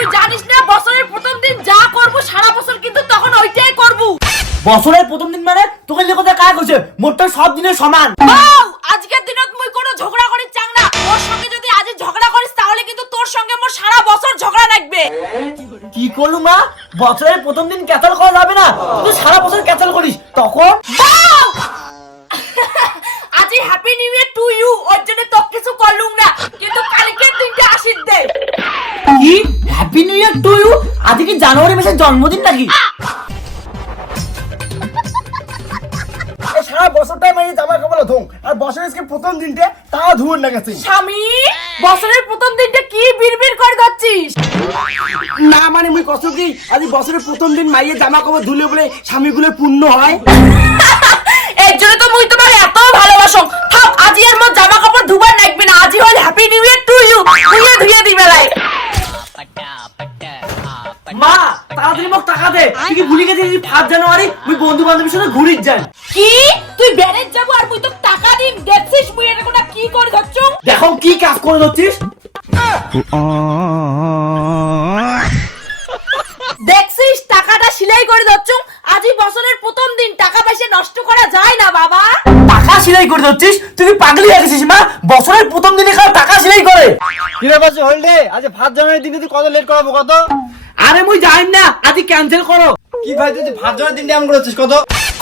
তুই জানিস না বছরের প্রথম দিন যা করব সারা বছর কিন্তু তখন ওইটাই করব। বছরের প্রথম দিন মানে? তোকে কাজ মোটটা সব সমান। আজকের দিনত মুই কোনো ঝগড়া করি চাং না। ওর সঙ্গে যদি আজ ঝগড়া করিস তাহলে কিন্তু তোর সঙ্গে মোর সারা বছর ঝগড়া লাগবে। কি করলু মা? বছরের প্রথম দিন ক্যাচাল করা যাবে না। তুই সারা বছর ক্যাচাল করিস। তখন? Happy new year to you আজকে কি জানুয়ারি মাসের জন্মদিন নাকি? সারা বছরটাই মানে জামা কাপড় আর বছরের আজকে প্রথম দিনটা তাও ধুয়ে লাগাচ্ছি স্বামী বছরের প্রথম দিনটা কি বিড়বিড় করে যাচ্ছিস না মানে মুই কষ্ট কি? আজ বছরের প্রথম দিন মাইয়ে জামা কাপড় ধুলে বলে স্বামীগুলো পূর্ণ হয়। এর জন্য তো মুই তোমার এত ভালোবাসো। থাক আজি আর মোর জামা কাপড় ধুবার লাগবে না। মোক টাকা দে। তুই কি ভুলে গেছিস ফার্স্ট জানুয়ারি মুই বন্ধু বান্ধবের সাথে ঘুরির যান কি? তুই বেড়ে যাব আর মুই তো টাকা দিম? দেখছিস মুই এটা কোটা কি করে ধরছু? দেখো কি কাজ করে দিচ্ছিস দেখছিস টাকাটা সিলাই করে ধরছু? আজি বছরের প্রথম দিন টাকা পয়সা নষ্ট করা যায় না বাবা। টাকা সিলাই করে দিচ্ছিস তুই কি পাগলি হয়ে গেছিস মা? বছরের প্রথম দিনে কার টাকা সিলাই করে। কিরে বাজে হলডে আজ ফার্স্ট জানুয়ারি দিনে তুই কত লেট করাবো কত? আরে মুই জানি না আজ ক্যান্সেল করো। কি ভাই তুই ফার্স্ট জানুয়ারি দিনটা এমন করেছিস কত?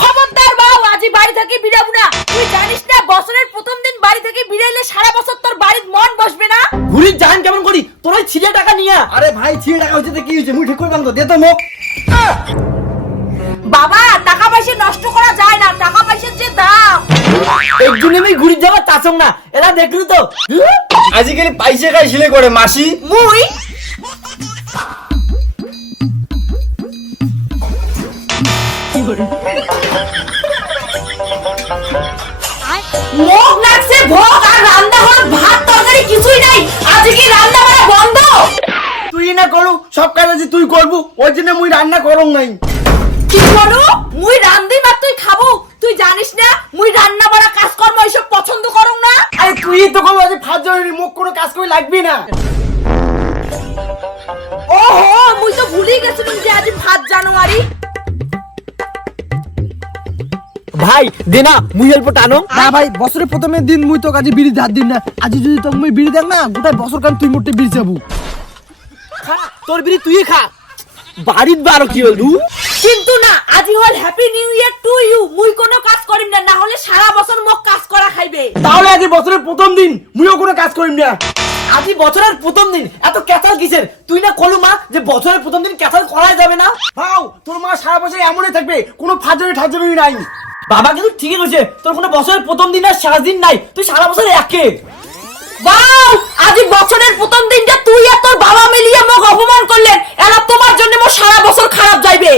খবরদার বাবু আজি বাড়ি থেকে বিড়াবো না। তুই জানিস না বছরের প্রথম দিন বাড়ি থেকে বিড়াইলে সারা বছর তোর বাড়ির মন বসবে না? ঘুরির যান কেমন করি? তোর ওই ছিলে টাকা নিয়ে আরে ভাই ছিঁড়ে টাকা হচ্ছে তো কি হয়েছে? মুই ঠিক করবাম তো দে তো মুখ। বাবা টাকা পয়সা নষ্ট করা যায় না টাকা পয়সার যে দাম। একদিন আমি ঘুরির যাবার চাচং না এরা দেখলি তো? আজকালি পাইসে খাই সিলে করে মাসি। মুই? মুখ লাগছে ভোগ আর রান্না হল ভাত তরকারি কিছুই নাই। আজকে কি রান্না করা বন্ধ? তুই না করু সব কাজ আছে তুই করবু। ওই জন্য মুই রান্না করং নাই। কি করু? মুই রান্ধি না তুই খাব। তুই জানিস না মুই রান্না বাড়া কাজকর্ম এসব পছন্দ করং না? আরে তুই তো করব আজ জানুয়ারি মুখ কোনো কাজ করে লাগবি না। ওহো মুই তো ভুলেই গেছিলাম যে আজ ভাত জানুয়ারি। ভাই দে না মুই অল্প টানো না ভাই বছরের প্রথমে দিন মুই তো কাজে বিড়ি ধার দিন না। আজ যদি তোকে মুই বিড়ি দেখ না গোটা বছর কান তুই মোটে বিড়ি যাব খা তোর বিড়ি তুই খা। বাড়ির বারো কি হলু? কিন্তু না আজি হল happy new year to you মুই কোনো কাজ করিম না না হলে সারা বছর মোক কাজ করা খাইবে। তাহলে আজ বছরের প্রথম দিন মুইও কোনো কাজ করিম না। আজ বছরের প্রথম দিন এত ক্যাচাল কিসের? তুই না কলু মা যে বছরের প্রথম দিন ক্যাচাল করাই যাবে না? ভাও তোর মা সারা বছর এমনই থাকবে কোনো ফার্স্ট জানুয়ারি ঠাজ জানুয়ারি নাই। বাবা কিন্তু ঠিকই কইছে, তোর কোনো বছরের প্রথম দিন আর শেষ দিন নাই, তুই সারা বছর একে। বাউ আজি বছরের প্রথম দিনটা তুই আর তোর বাবা মিলিয়ে মোক অপমান করলেন এলা তোমার জন্য মো সারা বছর খারাপ যাইবে।